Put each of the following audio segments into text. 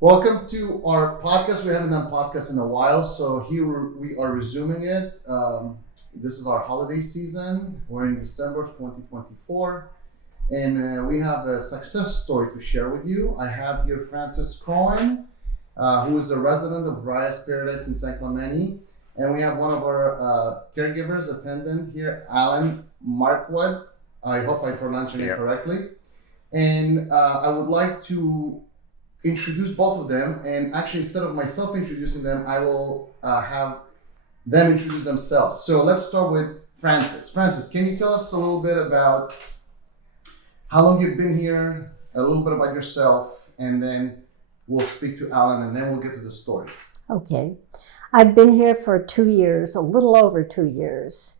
Welcome to our podcast. We haven't done podcasts in a while, so here we are resuming it. This is our holiday season. We're in December of 2024, and we have a success story to share with you. I have here Francis Cowen, who is a resident of RAYA'S Paradise in San Clemente, and we have one of our caregivers, attendant here, Alan Marquardt. I hope I pronounced your name correctly. And I would like to introduce both of them, and actually instead of myself introducing them, I will have them introduce themselves. So let's start with Francis. Francis, can you tell us a little bit about how long you've been here, a little bit about yourself, and then we'll speak to Alan, and then we'll get to the story. Okay. I've been here for 2 years, a little over 2 years.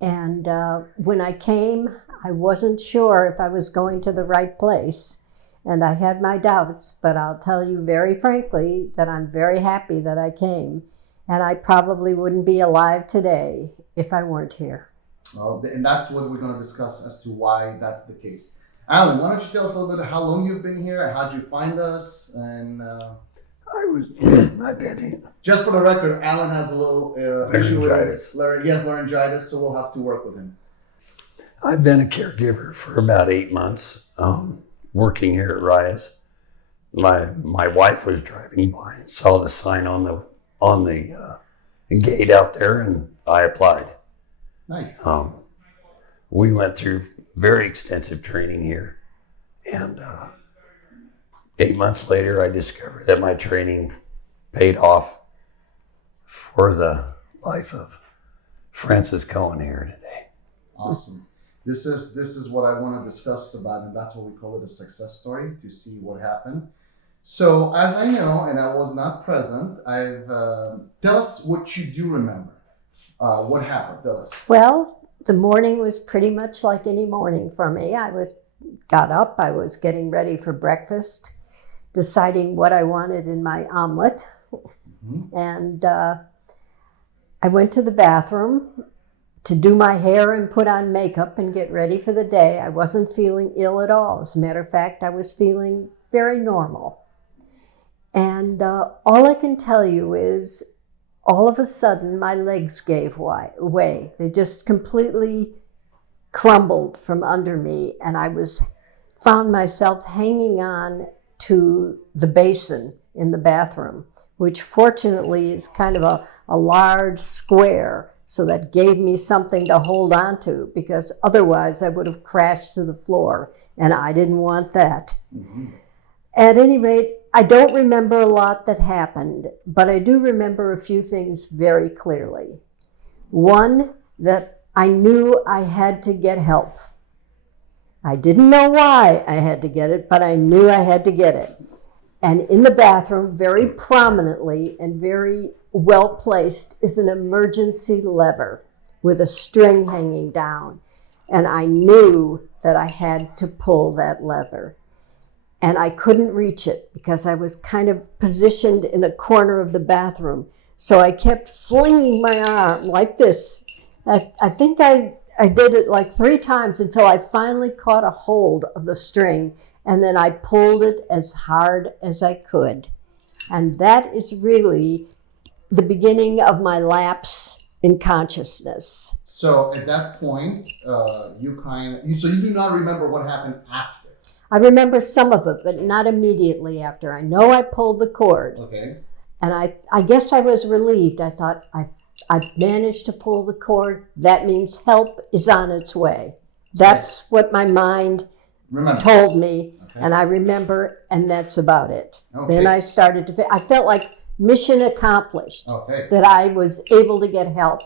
And when I came, I wasn't sure if I was going to the right place. And I had my doubts, but I'll tell you very frankly that I'm very happy that I came. And I probably wouldn't be alive today if I weren't here. Well, and that's what we're going to discuss as to why that's the case. Alan, why don't you tell us a little bit of how long you've been here, how'd you find us, and I've been here. Just for the record, Alan has a little issue with Laryngitis. he has laryngitis, so we'll have to work with him. I've been a caregiver for about 8 months, working here at RAYA'S. My wife was driving by and saw the sign on the gate out there, and I applied. Nice. We went through very extensive training here, and 8 months later, I discovered that my training paid off for the life of Francis Cowen here today. Awesome. This is what I want to discuss about, and that's what we call it, a success story, to see what happened. So, as I know, and I was not present, tell us what you do remember. What happened? Tell us. Well, the morning was pretty much like any morning for me. Got up, I was getting ready for breakfast, deciding what I wanted in my omelet. Mm-hmm. And I went to the bathroom to do my hair and put on makeup and get ready for the day. I wasn't feeling ill at all. As a matter of fact, I was feeling very normal. And all I can tell you is all of a sudden my legs gave way. They just completely crumbled from under me, and I found myself hanging on to the basin in the bathroom, which fortunately is kind of a large square. So that gave me something to hold on to, because otherwise I would have crashed to the floor, and I didn't want that. Mm-hmm. At any rate, I don't remember a lot that happened, but I do remember a few things very clearly. One, that I knew I had to get help. I didn't know why I had to get it, but I knew I had to get it. And in the bathroom, very prominently and very well placed, is an emergency lever with a string hanging down. And I knew that I had to pull that lever. And I couldn't reach it because I was kind of positioned in the corner of the bathroom. So I kept flinging my arm like this. I think I did it like 3 times until I finally caught a hold of the string. And then I pulled it as hard as I could. And that is really the beginning of my lapse in consciousness. So at that point, you do not remember what happened after? I remember some of it, but not immediately after. I know I pulled the cord. Okay. And I guess I was relieved. I thought, I managed to pull the cord. That means help is on its way. That's what my mind told me. Okay. And I remember, and that's about it. Okay. Then I started I felt like mission accomplished, that I was able to get help.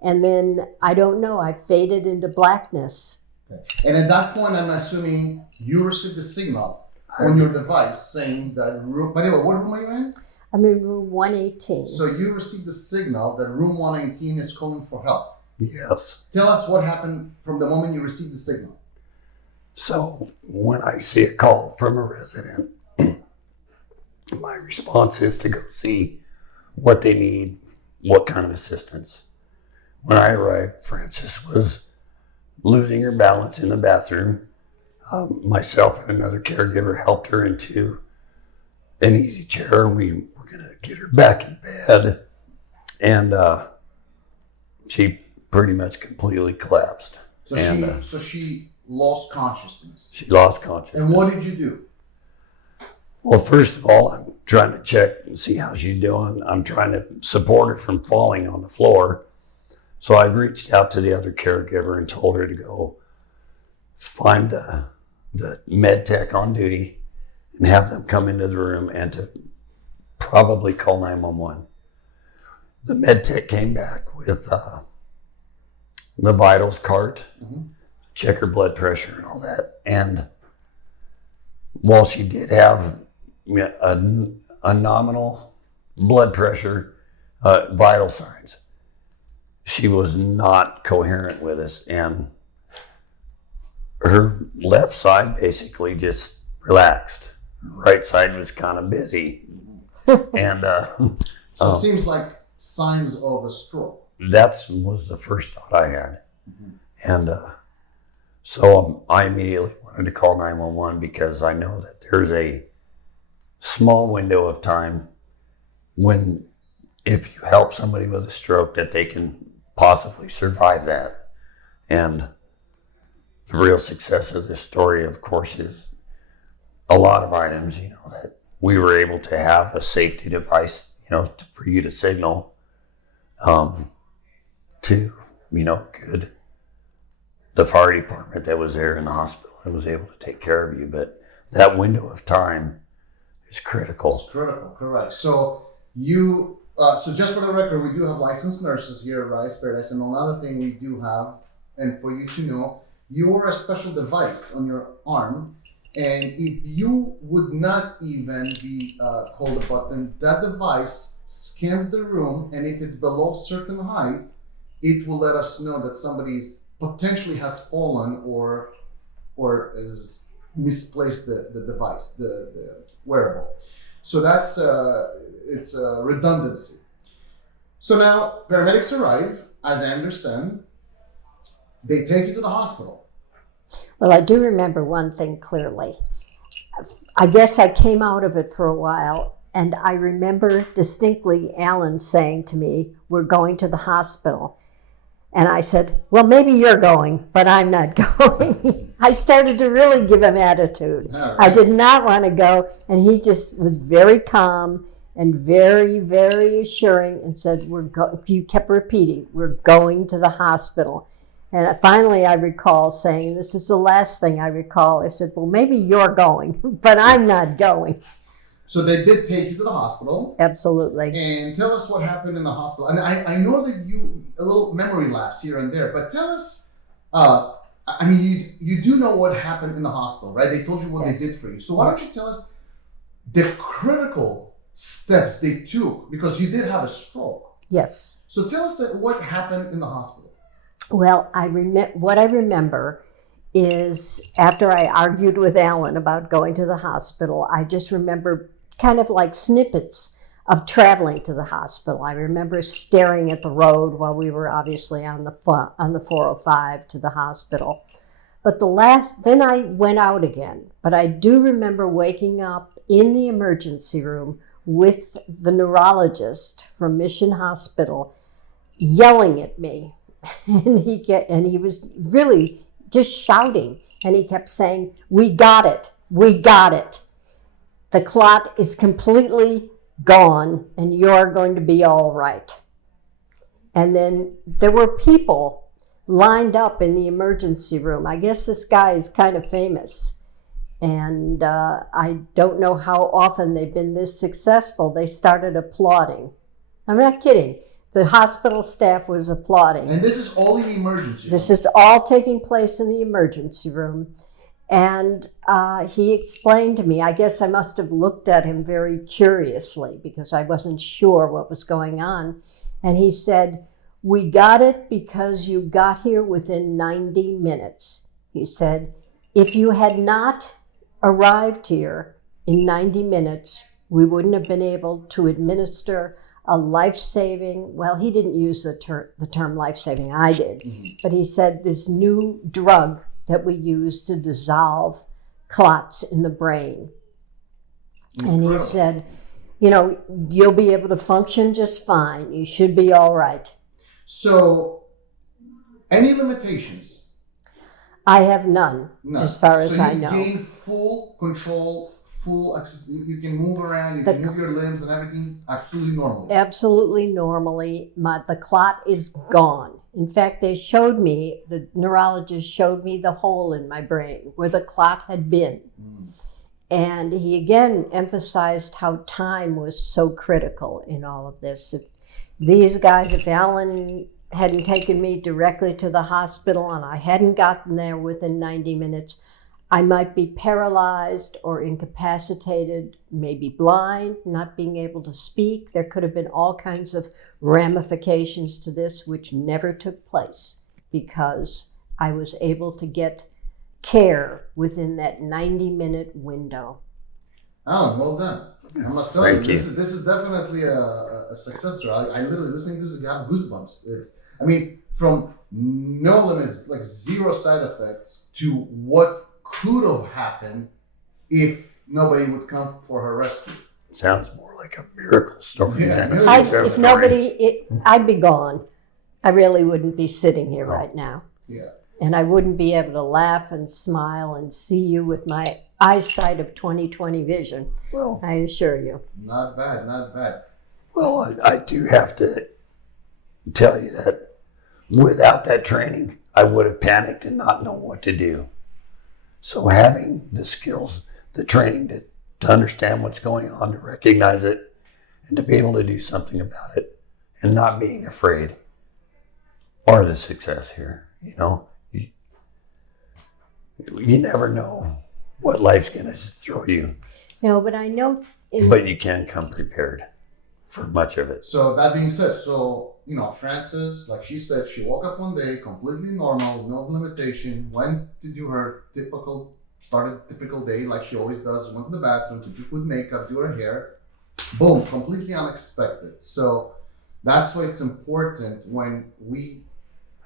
And then, I don't know, I faded into blackness. Okay. And at that point, I'm assuming you received a signal on your device saying that room, by the way, what room are you in? I'm in room 118. So you received a signal that room 118 is calling for help. Yes. Tell us what happened from the moment you received the signal. So when I see a call from a resident, my response is to go see what they need, what kind of assistance. When I arrived, Frances was losing her balance in the bathroom. Myself and another caregiver helped her into an easy chair. We were going to get her back in bed, and she pretty much completely collapsed. So she lost consciousness. She lost consciousness. And what did you do? Well, first of all, I'm trying to check and see how she's doing. I'm trying to support her from falling on the floor. So I reached out to the other caregiver and told her to go find the med tech on duty and have them come into the room and to probably call 911. The med tech came back with the vitals cart, check her blood pressure and all that. And while she did have a nominal blood pressure, vital signs, she was not coherent with us, and her left side basically just relaxed. Right side was kind of busy, and so it seems like signs of a stroke. That was the first thought I had, and so I immediately wanted to call 911 because I know that there's a small window of time when, if you help somebody with a stroke, that they can possibly survive that. And the real success of this story, of course, is a lot of items, that we were able to have a safety device, for you to signal to, good, the fire department that was there in the hospital and was able to take care of you. But that window of time is critical. It's critical, correct. So so just for the record, we do have licensed nurses here at RAYA'S Paradise, and another thing we do have, and for you to know, you wear a special device on your arm, and if you would not even be called a button, that device scans the room, and if it's below certain height, it will let us know that somebody's potentially has fallen or is misplaced the device, the wearable. So that's it's a redundancy. So now paramedics arrive, as I understand. They take you to the hospital. Well, I do remember one thing clearly. I guess I came out of it for a while, and I remember distinctly Alan saying to me, "We're going to the hospital." And I said, "Well, maybe you're going, but I'm not going." I started to really give him attitude. Right. I did not want to go, and he just was very calm and very, very assuring and said, you kept repeating, "We're going to the hospital." And finally I recall saying, this is the last thing I recall, I said, "Well, maybe you're going, but I'm not going." So they did take you to the hospital. Absolutely. And tell us what happened in the hospital. And I know that a little memory lapse here and there, but tell us, you do know what happened in the hospital, right? They told you what Yes. they did for you. So why don't you tell us the critical steps they took, because you did have a stroke. Yes. So tell us what happened in the hospital. Well, what I remember is after I argued with Alan about going to the hospital, I just remember kind of like snippets of traveling to the hospital. I remember staring at the road while we were obviously on the 405 to the hospital. But then I went out again. But I do remember waking up in the emergency room with the neurologist from Mission Hospital yelling at me. And he was really just shouting, and he kept saying, "We got it, we got it. The clot is completely gone, and you're going to be all right." And then there were people lined up in the emergency room. I guess this guy is kind of famous, and I don't know how often they've been this successful. They started applauding. I'm not kidding. The hospital staff was applauding. And this is all in the emergency room. This is all taking place in the emergency room. And he explained to me, I guess I must have looked at him very curiously because I wasn't sure what was going on. And he said, "We got it because you got here within 90 minutes. He said, "If you had not arrived here in 90 minutes, we wouldn't have been able to administer a life-saving," well, he didn't use the term life-saving, I did, but he said this new drug that we use to dissolve clots in the brain. And he said, you know, you'll be able to function just fine. You should be all right. So, any limitations? I have none, as far as I So know. you gain full control, full access. You can move around, you can move your limbs and everything absolutely normal. Absolutely normally. The clot is gone. In fact, the neurologist showed me the hole in my brain where the clot had been. And he again emphasized how time was so critical in all of this. If Alan hadn't taken me directly to the hospital and I hadn't gotten there within 90 minutes, I might be paralyzed or incapacitated, maybe blind, not being able to speak. There could have been all kinds of ramifications to this, which never took place because I was able to get care within that 90-minute window. Alan, well done. I must tell you, this is definitely a success story. I literally, listening to this, I have goosebumps. From no limits, like zero side effects, to what could have happened if nobody would come for her rescue. Sounds more like a miracle story than a If success story. nobody, I'd be gone. I really wouldn't be sitting here right now. Yeah. And I wouldn't be able to laugh and smile and see you with my eyesight of 20/20 vision. Well, I assure you. Not bad, not bad. Well, I do have to tell you that without that training, I would have panicked and not known what to do. So having the skills, the training to understand what's going on, to recognize it, and to be able to do something about it, and not being afraid, are the success here. You never know what life's going to throw you. No, but I know. But you can come prepared for much of it. So that being said, Frances, like she said, she woke up one day completely normal, no limitation, went to do her typical day like she always does, went to the bathroom to put makeup, do her hair, boom, completely unexpected. So that's why it's important when we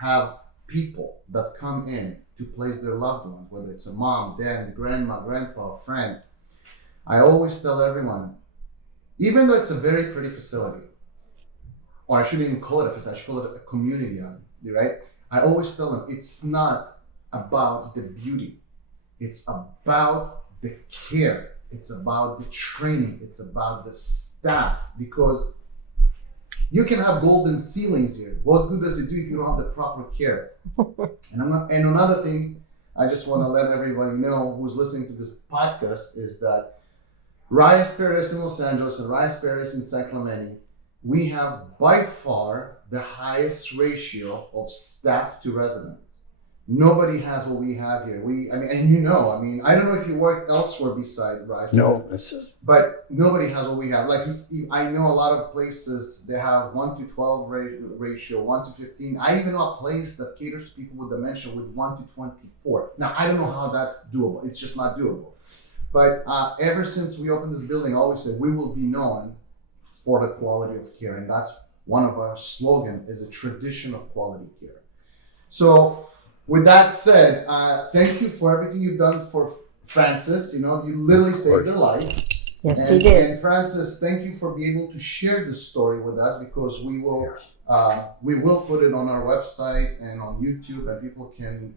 have people that come in to place their loved one, whether it's a mom, dad, grandma, grandpa, friend. I always tell everyone, even though it's a very pretty facility, or I shouldn't even call it a facility, I should call it a community, right? I always tell them it's not about the beauty. It's about the care. It's about the training. It's about the staff, because you can have golden ceilings here. What good does it do if you don't have the proper care? And another thing I just want to let everybody know who's listening to this podcast is that RAYA'S in Los Angeles and RAYA'S in San Clemente, we have by far the highest ratio of staff to residents. Nobody has what we have here. I don't know if you work elsewhere beside RAYA'S. No, but nobody has what we have. Like I know a lot of places, they have 1-to-12 ratio, 1-to-15. I even know a place that caters to people with dementia with 1-to-24. Now, I don't know how that's doable. It's just not doable. But ever since we opened this building, I always said we will be known for the quality of care. And that's one of our slogan, is a tradition of quality care. So with that said, thank you for everything you've done for Frances. You literally saved her life. Yes, you did. And Frances, thank you for being able to share this story with us, because we will put it on our website and on YouTube, and people can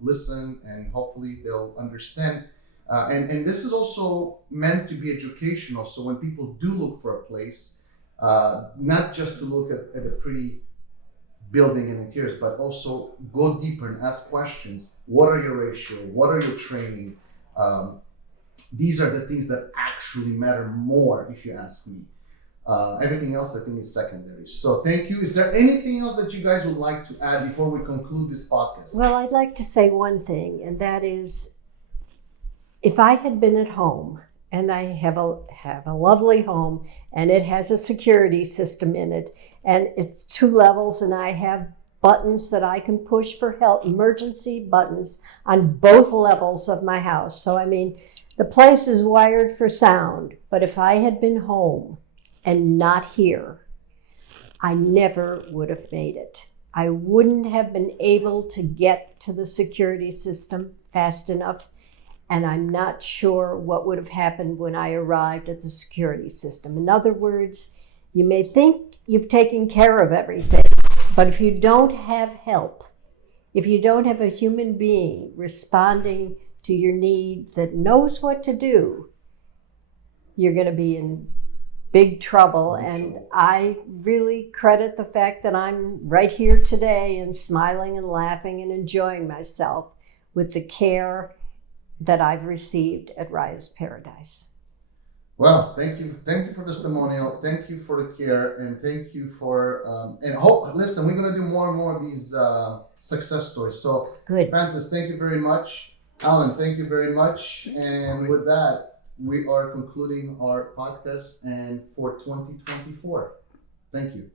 listen, and hopefully they'll understand. And this is also meant to be educational. So when people do look for a place, not just to look at a pretty building and interiors, but also go deeper and ask questions. What are your ratio? What are your training? These are the things that actually matter more, if you ask me. Everything else I think is secondary. So thank you. Is there anything else that you guys would like to add before we conclude this podcast? Well, I'd like to say one thing, and that is, if I had been at home, and I have a lovely home, and it has a security system in it, and it's 2 levels, and I have buttons that I can push for help, emergency buttons on both levels of my house. So, the place is wired for sound, but if I had been home and not here, I never would have made it. I wouldn't have been able to get to the security system fast enough. and I'm not sure what would have happened when I arrived at the security system. In other words, you may think you've taken care of everything, but if you don't have help, if you don't have a human being responding to your need that knows what to do, you're going to be in big trouble. And I really credit the fact that I'm right here today and smiling and laughing and enjoying myself with the care that I've received at RAYA'S Paradise. Well, thank you for the testimonial. Thank you for the care, and thank you for listen, we're gonna do more and more of these success stories. So, Good. Francis, thank you very much. Alan, thank you very much. And with that, we are concluding our podcast and for 2024. Thank you.